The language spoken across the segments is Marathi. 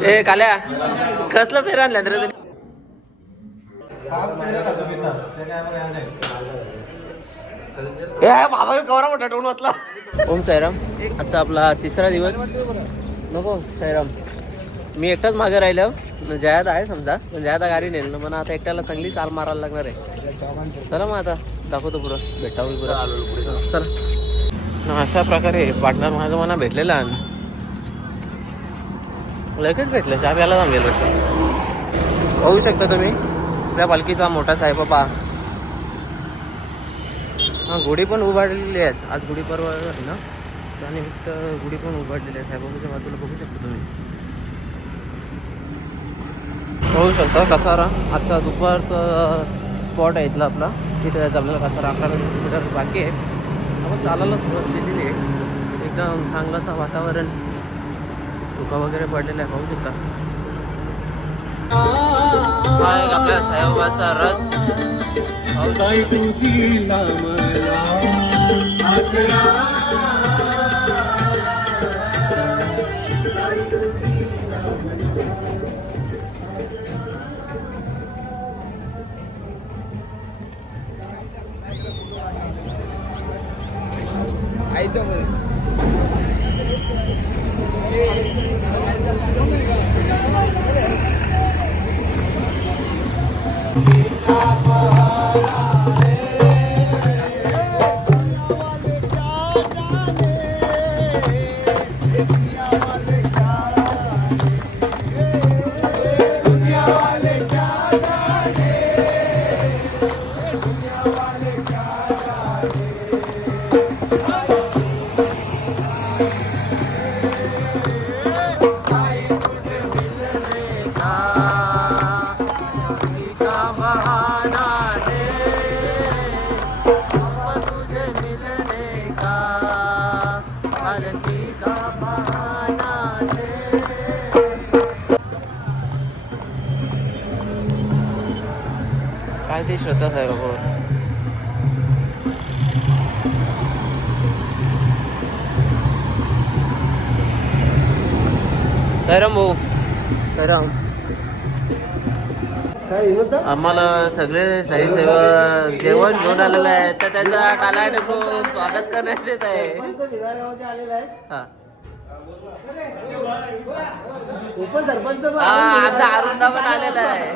ए काल्या कसलं फेर आणलं रे तुम्ही? बाबा कवरा मोठा टोन वाचला. ओम साईराम. आजचा आपला तिसरा दिवस. नको साईराम, मी एकटाच मागे राहिलो. जयाद आहे समजा, पण जयादा गाडी नेल ना म्हणा. आता एकट्याला चांगली चाल मारायला लागणार आहे. चला मग आता दाखवतो पुढं, भेटावं पुढं. चला. अशा प्रकारे पार्टनर माझं मला भेटलेला लगेच भेटलं. चहा प्यायला सांगेल भेटलं. होऊ शकता तुम्ही त्या पालखीचा मोठा साईबाबा. हां, गुढी पण उभारलेली आहेत. आज गुढीपर्व आहे ना, त्यानिमित्त गुढी पण उभारलेली आहे. साईबाबाच्या बाजूला बघू शकता तुम्ही. होऊ शकता कसारा. आजचा दुपारचा स्पॉट आहे इथला आपला. तिथे जायचं आपल्याला. कसारा 11 किलोमीटर बाकी आहे. आपण चालायला सुरुवात केलेली आहे. एकदम चांगलाचं वातावरण, धुका वगैरे पडलेला आहे. पाहू शकता. हा एक आपल्या साईबाबाचा रथ. काय ती श्रद्धा साईबाबावर. साईराम भाऊ. साईराम. आम्हाला सगळे साई सेवा जेवण घेऊन आलेलं आहे, तर त्याचा टाला टाकून स्वागत करण्यात येत आहे. हा, आमचा अरुंदा पण आलेला आहे.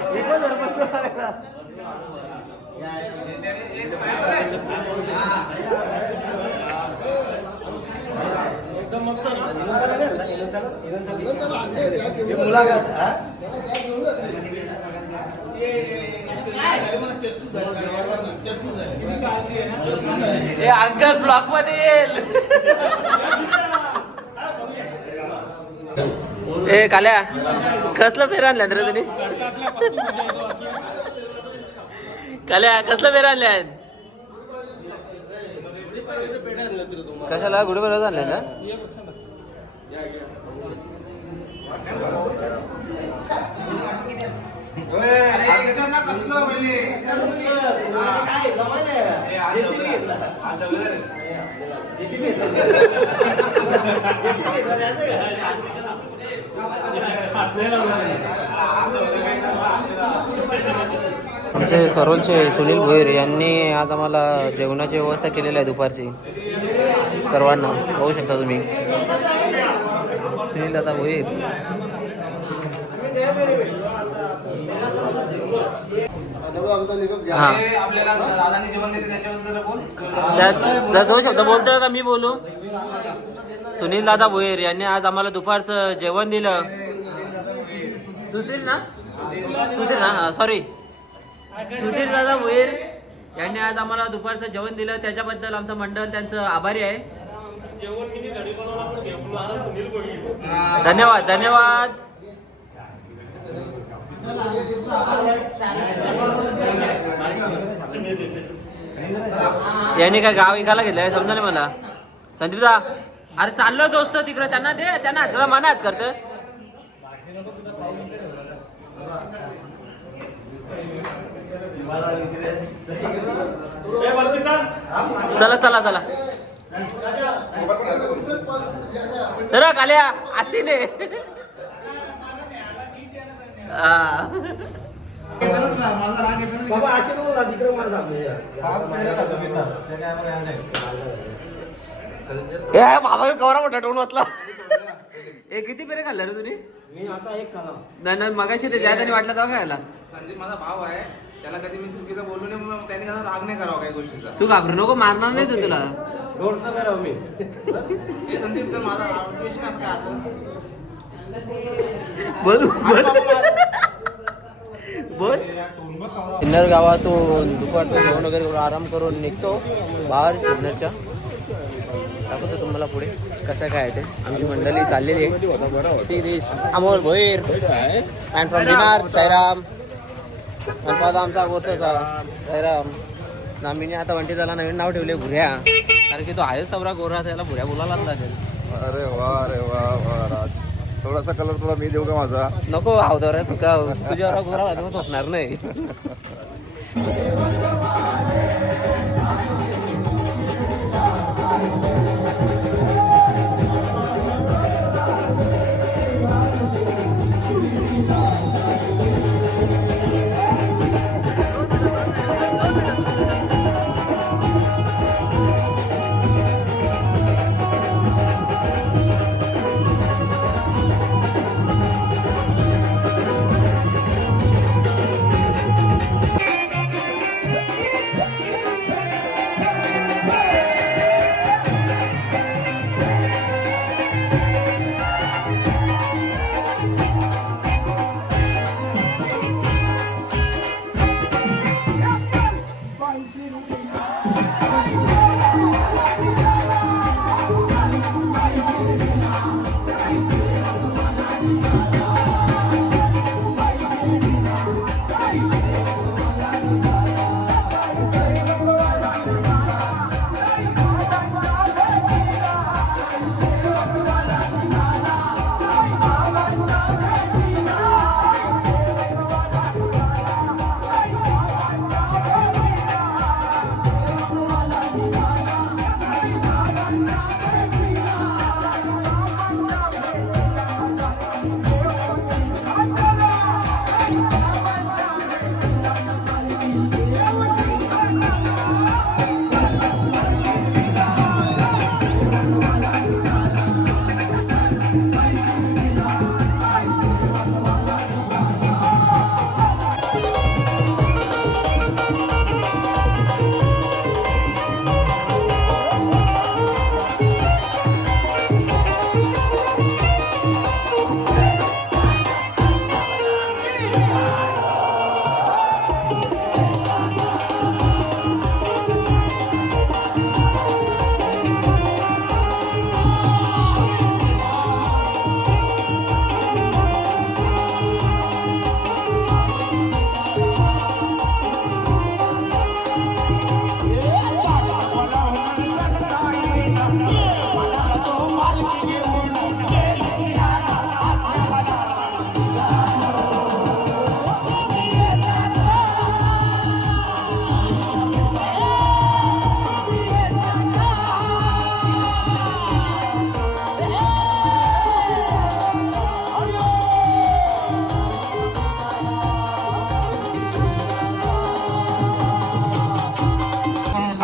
हे अंकल ब्लॉक मध्ये येईल. ए काल्या कसलं फेर आणलं रे तुम्ही? काल्या कसलं फेर आणल्या? कशाला गुढीपाडव्याच आणलं ना? आमचे सरोलचे सुनील भोईर यांनी आज आम्हाला जेवणाची व्यवस्था केलेली आहे दुपारची. सर्वांना बघू शकता तुम्ही. सुनील दादा भोईर. दोन शब्द बोलतोय का मी बोलू? सुनील दादा भोईर यांनी आज आम्हाला दुपारचं जेवण दिलं. सुधीर ना सॉरी, सुधीर दादा भोईर यांनी आज आम्हाला दुपारचं जेवण दिलं. त्याच्याबद्दल आमचं मंडळ त्यांचं आभारी आहे. धन्यवाद धन्यवाद. यांनी काय गाव विकायला घेतलंय समजा नाही मला. संदीपदा अरे चाललो दोस्त तिकडे, त्यांना दे, त्यांना हात मना हात करत. चला चला चला तर काल्या असती ने हा. माझा राग येतो ना बाबा असे नको ना, तिकडे माझा ए बाबा कवरा मोठा टोन वाचला. ए किती पेरे खाल्ला रे तुम्ही? मी आता एक खाला. नाही मगाशी ते जायदानी वाटलं तेव्हा खायला. संदीप माझा भाव आहे, त्याला कधी मी चुकीचं बोलू नये, मग त्यांनी त्याचा राग नाही करावा काही गोष्टीचा. तू घाबरू नको, मारणार नाही तू तुला. दोनचं करावं मी. हे संदीप तर माझा आवडतो काय आता बोल बोल बोल. सिन्नर गावातून दुपारचं जेवण वगैरे करून आराम करून निघतो बाहेर सिन्नरच्या. दाखवतो तुम्हाला पुढे कसं काय ते. आमची मंडळी चाललेली आहे. सिरीस अमोल भोईर अँड फ्रॉम बिनार साईराम. गणपत आमचा गोसाचा साईराम. नामीने आता वंटी त्याला नवीन नाव ठेवले भुऱ्या, कारण की तो आहेच तबरा गोरा, त्याला भुऱ्या बोलायलाच लागेल. अरे वा राज, थोडासा कलर तुला मी देऊ का माझा? नको आवतावर सुका तुझ्यावर गोरा वाजवत होणार नाही.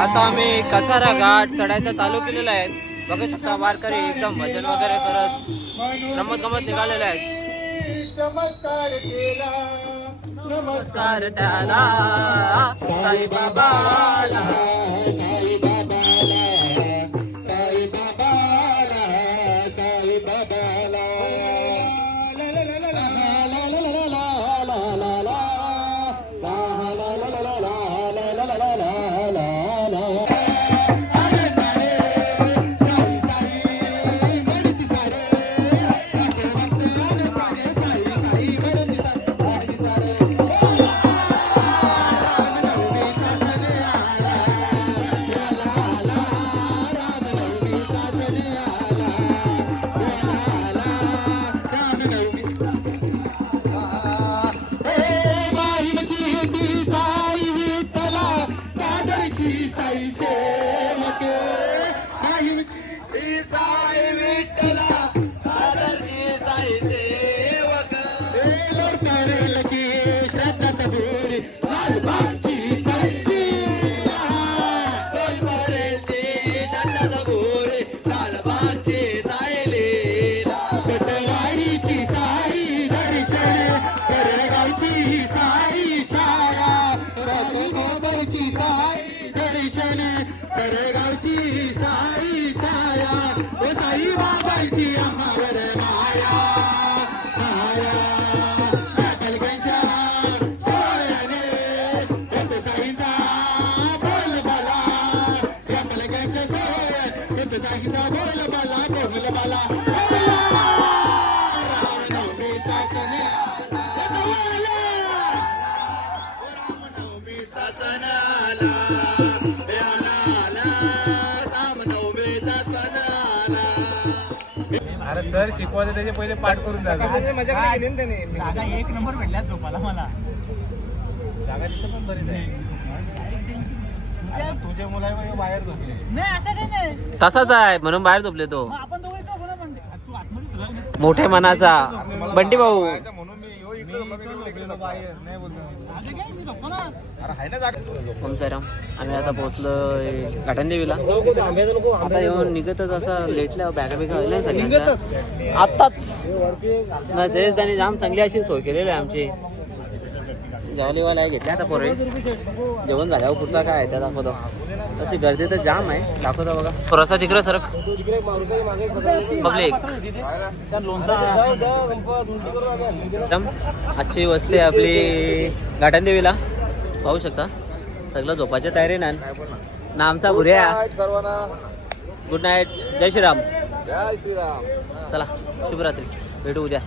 आता आम्ही कसारा घाट चढायचा चालू केलेला आहे. बघू शकता वारकरी एकदम भजन वगैरे करत रमत गमत निघालेले आहेत. नमस्कार त्याला साई बाबाला, साई बाबाला, साई बाबाला, साई बाबाला. साई विठ्ठला, साई सेवक, अरे सर शिकवायचं त्याचे पहिले पाठ करून जागा मजा केली ना त्याने जागा एक नंबर भेटल्याच झोपाला मला जागा तिथं पण बरीच आहे तुझे मुलं बाहेर झोपले नाही असं काही नाही तसाच आहे म्हणून बाहेर झोपले तो आपण दोघं इथं बोला म्हणते तू आतमध्ये सुधार मोठ्या मनाचा बंटी भाऊ म्हणून मी यो इकडे बाहेर नाही बोलतो असं काय मी झोपतो ना अरे आहे ना जागा ओम साईराम आम्ही आता पोहोचलो घाटनदेवीला आता येऊन निघतच असं लेटल्या बॅगा बिगा नाही सगळ्यांच्या आत्ताच ना जयेश त्यांनी जाम चांगली अशी सोय केलेली आहे आमची जेवायला घेतले आता पोरे जेवण झाल्यावर पुढचा काय आहे त्या दाखवतो तशी गर्दी तर जाम आहे दाखवतो बघा थोडासा तिकडं सरक पब्लिक आजची वस्ती आहे आपली घाटनदेवीला पाहू शकता सगळं झोपाच्या तयारी ना आमचा भुऱ्या सर्वांना गुड नाईट जय श्रीराम जय श्रीराम चला शुभरात्री भेटू उद्या